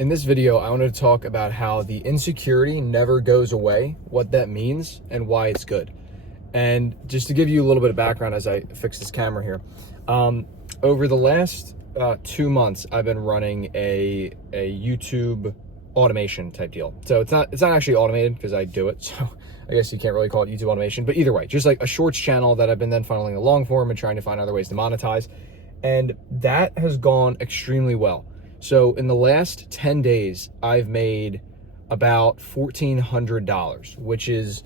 In this video, I wanted to talk about how the insecurity never goes away, what that means, and why it's good. And just to give you a little bit of background as I fix this camera here, over the last 2 months, I've been running a YouTube automation type deal. So it's not actually automated because I do it. So I guess you can't really call it YouTube automation, but either way, just like a shorts channel that I've been then funneling a long form and trying to find other ways to monetize. And that has gone extremely well. So in the last 10 days, I've made about $1,400, which is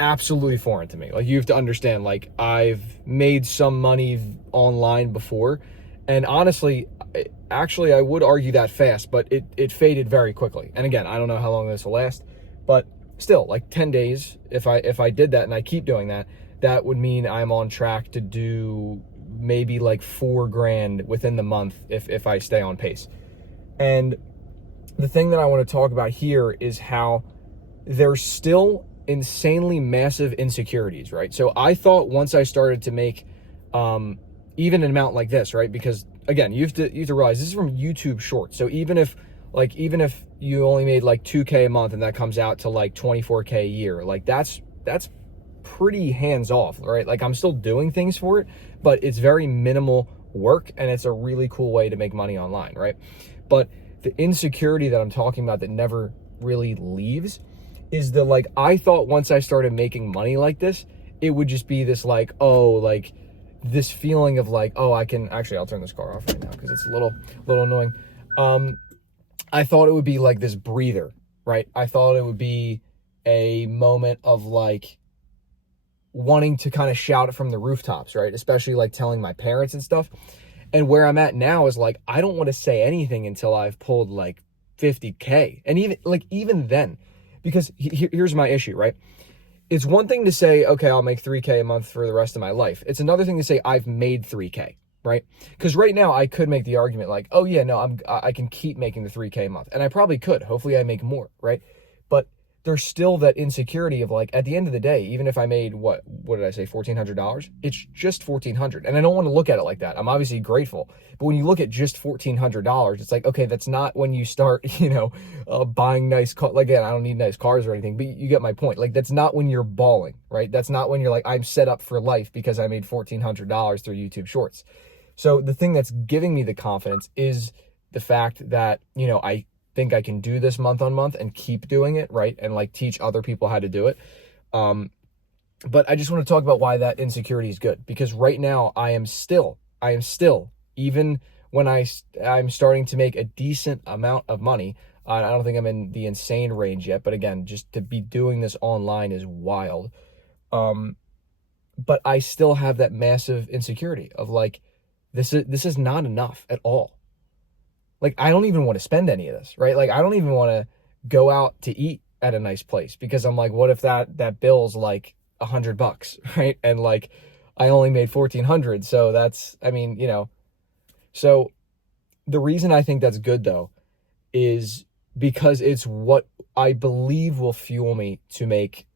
absolutely foreign to me. Like, you have to understand, like, I've made some money online before, and honestly, actually, I would argue that fast, but it faded very quickly. And again, I don't know how long this will last, but still, like 10 days, if I did that and I keep doing that, that would mean I'm on track to do maybe like $4,000 within the month if I stay on pace. And the thing that I want to talk about here is how there's still insanely massive insecurities, right? So I thought once I started to make even an amount like this, right? Because again, you have to realize this is from YouTube Shorts. So even if you only made like 2K a month and that comes out to like 24K a year, like that's pretty hands off, right? Like, I'm still doing things for it, but it's very minimal work and it's a really cool way to make money online, right? But the insecurity that I'm talking about that never really leaves is the, like, I thought once I started making money like this, it would just be this like, oh, like this feeling of like, oh, I can actually, I'll turn this car off right now because it's a little annoying. I thought it would be like this breather, right? I thought it would be a moment of like wanting to kind of shout it from the rooftops, right? Especially like telling my parents and stuff. And where I'm at now is like, I don't want to say anything until I've pulled like 50K. And even then, because here's my issue, right? It's one thing to say, okay, I'll make 3K a month for the rest of my life. It's another thing to say I've made 3K, right? Because right now I could make the argument like, oh yeah, no, I can keep making the 3K a month. And I probably could. Hopefully I make more, right? But there's still that insecurity of like, at the end of the day, even if I made what did I say, $1,400, it's just $1,400. And I don't want to look at it like that. I'm obviously grateful, but when you look at just $1,400, it's like, okay, that's not when you start, buying nice cars. Like, again, I don't need nice cars or anything, but you get my point. Like, that's not when you're balling, right? That's not when you're like, I'm set up for life because I made $1,400 through YouTube Shorts. So the thing that's giving me the confidence is the fact that, I think I can do this month on month and keep doing it, right? And like teach other people how to do it. But I just want to talk about why that insecurity is good, because right now I am still, even when I'm starting to make a decent amount of money, I don't think I'm in the insane range yet, but again, just to be doing this online is wild. But I still have that massive insecurity of like, this is not enough at all. Like, I don't even want to spend any of this, right? Like, I don't even want to go out to eat at a nice place because I'm like, what if that bill's like $100, right? And like, I only made 1,400. So that's, so the reason I think that's good though, is because it's what I believe will fuel me to make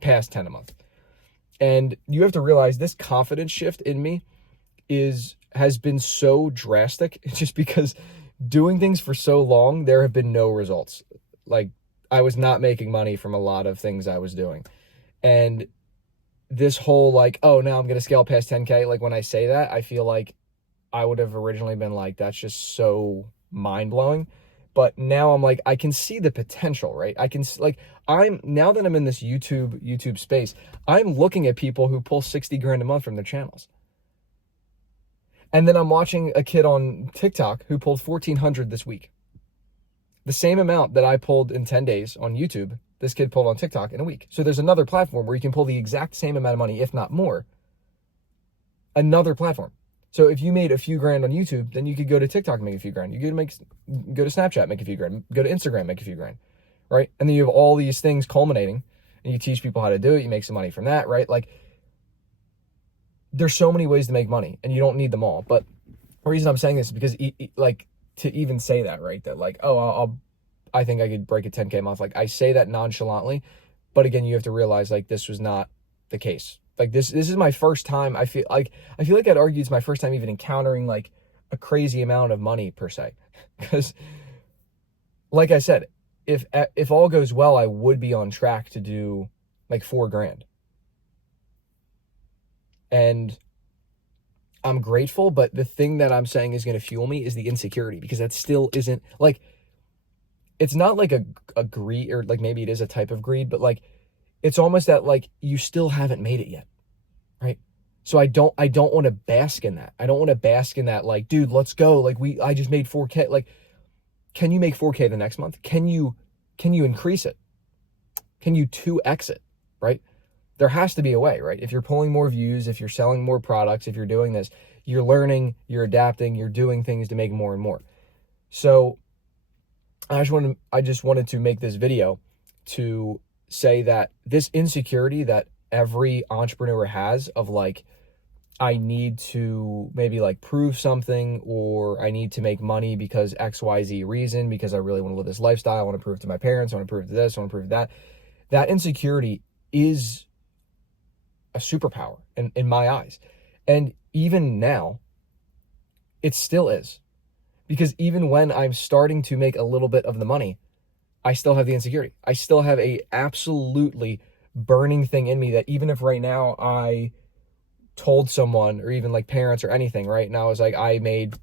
past 10 a month. And you have to realize this confidence shift in me has been so drastic just because doing things for so long, there have been no results. Like, I was not making money from a lot of things I was doing. And this whole like, oh, now I'm going to scale past 10K. Like, when I say that, I feel like I would have originally been like, that's just so mind blowing. But now I'm like, I can see the potential, right? I can like, now that I'm in this YouTube space, I'm looking at people who pull 60 grand a month from their channels. And then I'm watching a kid on TikTok who pulled 1,400 this week. The same amount that I pulled in 10 days on YouTube, this kid pulled on TikTok in a week. So there's another platform where you can pull the exact same amount of money, if not more. Another platform. So if you made a few grand on YouTube, then you could go to TikTok and make a few grand. You could go to Snapchat, make a few grand. Go to Instagram, make a few grand, right? And then you have all these things culminating, and you teach people how to do it. You make some money from that, right? Like, there's so many ways to make money and you don't need them all. But the reason I'm saying this is because like, to even say that, right? That like, oh, I think I could break a 10K a month. Like, I say that nonchalantly, but again, you have to realize like this was not the case. Like, this is my first time. I feel like I'd argue it's my first time even encountering like a crazy amount of money per se. Because like I said, if all goes well, I would be on track to do like $4,000. And I'm grateful, but the thing that I'm saying is going to fuel me is the insecurity, because that still isn't like, it's not like a greed, or like maybe it is a type of greed, but like it's almost that like you still haven't made it yet, right? So I don't want to bask in that. I don't want to bask in that like, dude, let's go. Like I just made 4K. Like, can you make 4K the next month? Can you increase it? Can you 2x it, right? There has to be a way, right? If you're pulling more views, if you're selling more products, if you're doing this, you're learning, you're adapting, you're doing things to make more and more. So I just wanted to make this video to say that this insecurity that every entrepreneur has of like, I need to maybe like prove something, or I need to make money because XYZ reason, because I really want to live this lifestyle. I want to prove to my parents. I want to prove to this. I want to prove to that. That insecurity is a superpower in my eyes. And even now, it still is. Because even when I'm starting to make a little bit of the money, I still have the insecurity. I still have a absolutely burning thing in me that even if right now I told someone, or even like parents or anything, right now, I was like, I made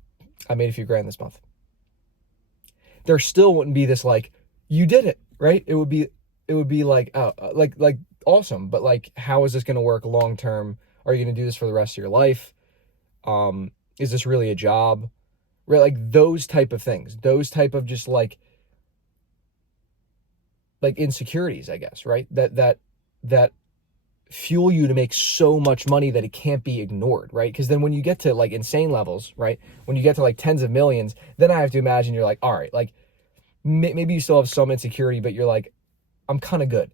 a few grand this month, there still wouldn't be this like, you did it, right? It would be like, oh, like awesome, but like, how is this going to work long term? Are you going to do this for the rest of your life? Is this really a job? Right? Like those type of things, those type of just like insecurities, I guess, right? That fuel you to make so much money that it can't be ignored, right? Because then when you get to like insane levels, right? When you get to like tens of millions, then I have to imagine you're like, all right, like maybe you still have some insecurity, but you're like, I'm kind of good.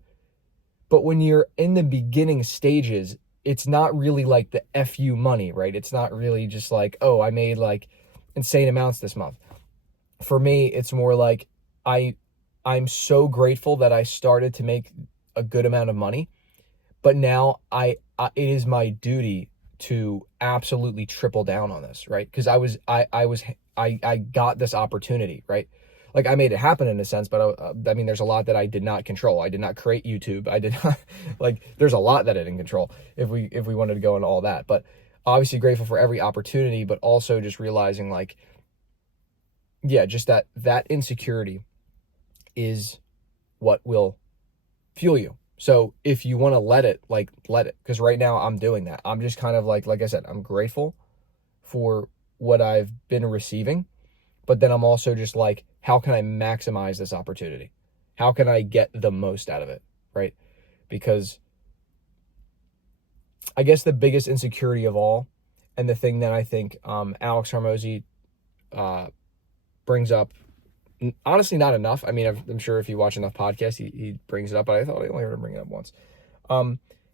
But when you're in the beginning stages, it's not really like the FU money, right? It's not really just like, oh, I made like insane amounts this month. For me, it's more like I'm so grateful that I started to make a good amount of money, but now it is my duty to absolutely triple down on this, right? Because I got this opportunity, right? Like I made it happen in a sense, but I mean, there's a lot that I did not control. I did not create YouTube. I did not like, there's a lot that I didn't control if we wanted to go into all that, but obviously grateful for every opportunity, but also just realizing like, yeah, just that insecurity is what will fuel you. So if you want to let it, like let it, because right now I'm doing that. I'm just kind of like I said, I'm grateful for what I've been receiving, but then I'm also just like, how can I maximize this opportunity? How can I get the most out of it, right? Because I guess the biggest insecurity of all, and the thing that I think Alex Hormozi brings up, honestly not enough. I mean, I'm sure if you watch enough podcasts, he brings it up, but I thought I only heard him bring it up once.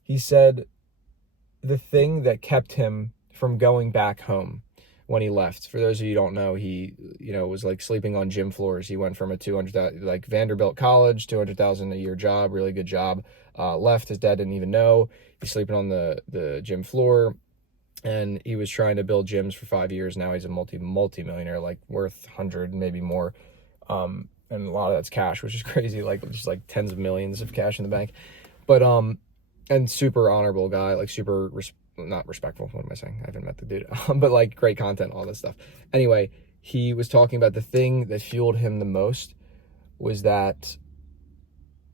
He said the thing that kept him from going back home when he left, for those of you who don't know, he, was like sleeping on gym floors. He went from a 200,000, like Vanderbilt College, 200,000 a year job, really good job, left. His dad didn't even know. He's sleeping on the gym floor, and he was trying to build gyms for 5 years. Now he's a multi-millionaire, like worth 100, maybe more. And a lot of that's cash, which is crazy, like just like tens of millions of cash in the bank. But and super honorable guy, like super not respectful. What am I saying? I haven't met the dude. But like great content, all this stuff. Anyway, he was talking about the thing that fueled him the most was that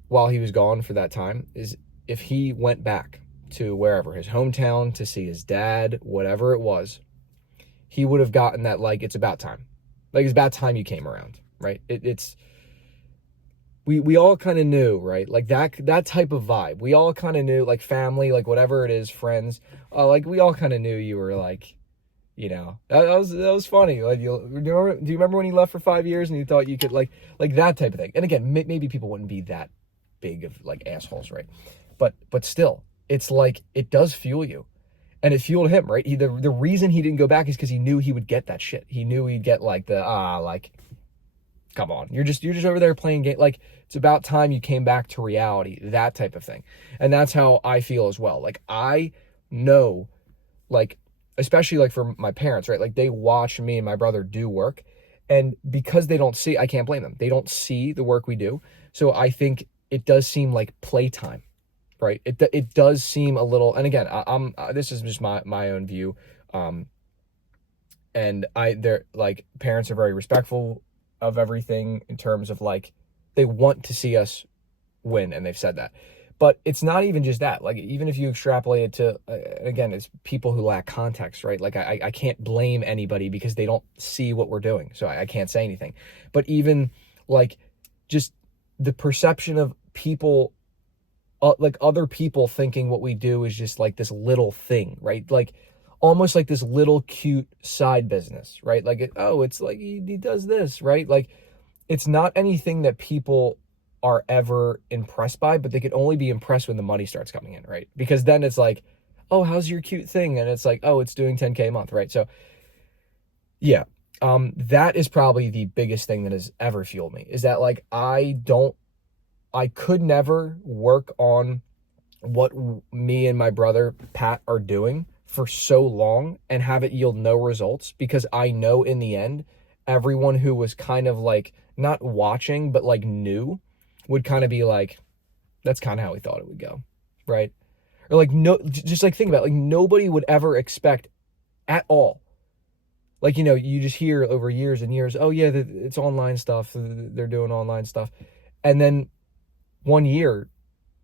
while he was gone for that time, is if he went back to wherever, his hometown, to see his dad, whatever it was, he would have gotten that, like, it's about time. Like, it's about time you came around, right? We all kind of knew, right? Like that type of vibe. We all kind of knew, like family, like whatever it is, friends, like we all kind of knew you were like, that was funny. Like, do you remember when you left for 5 years and you thought you could like that type of thing? And again, maybe people wouldn't be that big of like assholes, right? But still, it's like, it does fuel you. And it fueled him, right? The reason he didn't go back is because he knew he would get that shit. He knew he'd get like come on, you're just over there playing game. Like, it's about time you came back to reality, that type of thing. And that's how I feel as well. Like, I know, like, especially like for my parents, right? Like they watch me and my brother do work, and because they don't see, I can't blame them. They don't see the work we do. So I think it does seem like playtime, right? It does seem a little, and again, I'm this is just my own view. And they're like, parents are very respectful of everything in terms of like, they want to see us win, and they've said that. But it's not even just that. Like, even if you extrapolate it to, again, it's people who lack context, right? Like, I can't blame anybody because they don't see what we're doing. So I can't say anything. But even, like, just the perception of people, like, other people thinking what we do is just, like, this little thing, right? Like, almost like this little cute side business, right? Like, it's like he does this, right? Like, it's not anything that people are ever impressed by, but they can only be impressed when the money starts coming in, right? Because then it's like, oh, how's your cute thing? And it's like, oh, it's doing 10K a month, right? So yeah, that is probably the biggest thing that has ever fueled me, is that like, I could never work on what me and my brother Pat are doing for so long and have it yield no results, because I know in the end, everyone who was kind of like not watching, but like knew, would kind of be like, that's kind of how we thought it would go, right? Or like, no, just like think about it, like nobody would ever expect at all. Like, you know, you just hear over years and years, oh yeah, it's online stuff, they're doing online stuff. And then one year,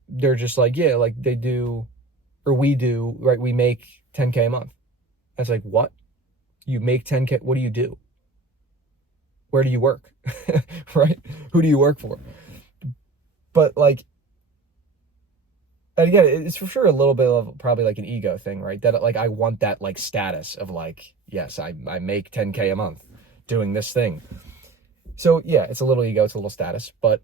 they're just like, yeah, like they do, or we do, right? We make 10K a month. I was like, what? You make 10K? What do you do? Where do you work? Right? Who do you work for? But like, and again, it's for sure a little bit of probably like an ego thing, right? That like, I want that like status of like, yes, I make 10K a month doing this thing. So yeah, it's a little ego, it's a little status, but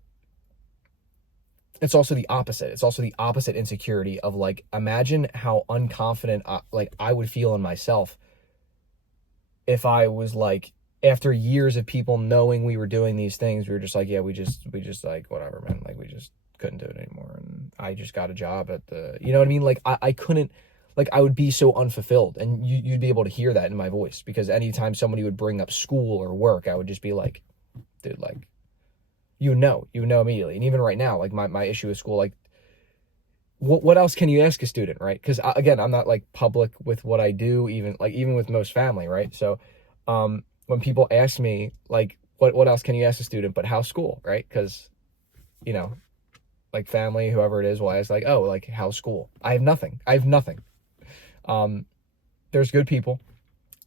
it's also the opposite. It's also the opposite insecurity of like, imagine how unconfident like I would feel in myself if I was like, after years of people knowing we were doing these things, we were just like, yeah, we just like, whatever, man. Like, we just couldn't do it anymore. And I just got a job at the, you know what I mean? Like, I couldn't, like, I would be so unfulfilled, and you'd be able to hear that in my voice, because anytime somebody would bring up school or work, I would just be like, dude, like, you know immediately. And even right now, like my issue with school, like, what else can you ask a student, right? Because again, I'm not like public with what I do, even with most family, right? So, when people ask me like, what else can you ask a student but how's school, right? Because, you know, like family, whoever it is, will ask like, oh, like how's school? I have nothing. There's good people.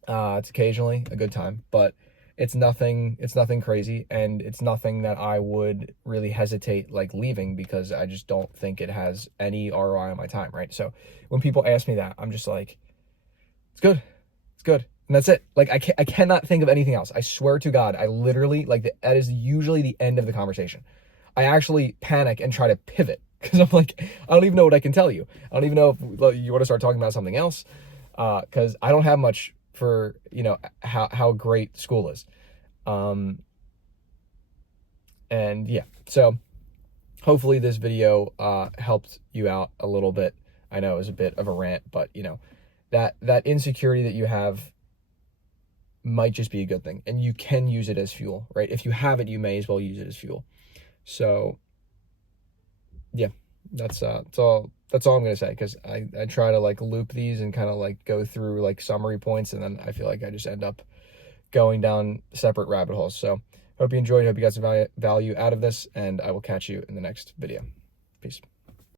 It's occasionally a good time, but it's nothing crazy, and it's nothing that I would really hesitate like leaving, because I just don't think it has any ROI on my time, right? So when people ask me that, I'm just like, it's good. And that's it. Like, I cannot think of anything else. I swear to God, I literally, like, that is usually the end of the conversation. I actually panic and try to pivot, because I'm like, I don't even know what I can tell you. I don't even know if you want to start talking about something else, because I don't have much for, you know, how great school is. And yeah, so hopefully this video helped you out a little bit. I know it was a bit of a rant, but you know, that insecurity that you have might just be a good thing, and you can use it as fuel, right? If you have it, you may as well use it as fuel. So yeah, that's all I'm gonna say, because I try to like loop these and kind of like go through like summary points, and then I feel like I just end up going down separate rabbit holes. So hope you enjoyed, hope you got some value out of this, and I will catch you in the next video. Peace.